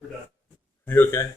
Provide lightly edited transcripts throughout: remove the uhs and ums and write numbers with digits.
We're done. Are you okay?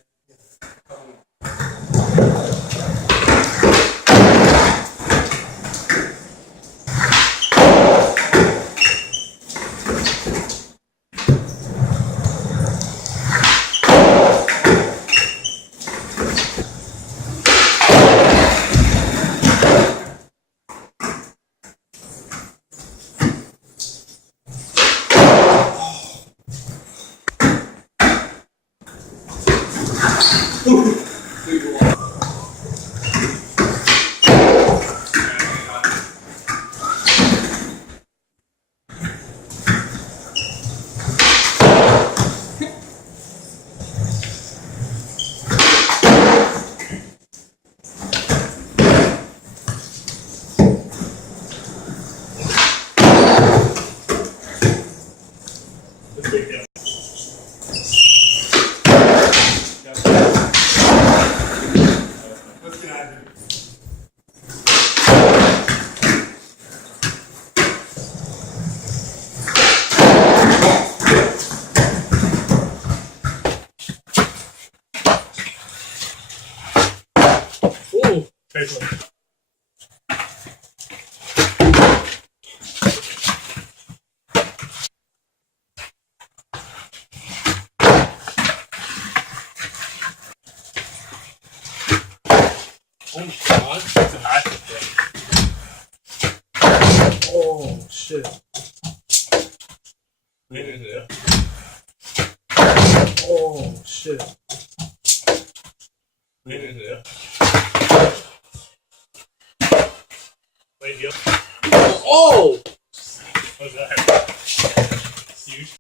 It's a big deal. Let's get out of here. Ooh. Basically. Oh my god. It's a massive thing. Oh shit. Yeah. Oh shit. Yeah. Wait, deal. Oh! What's that? Huge.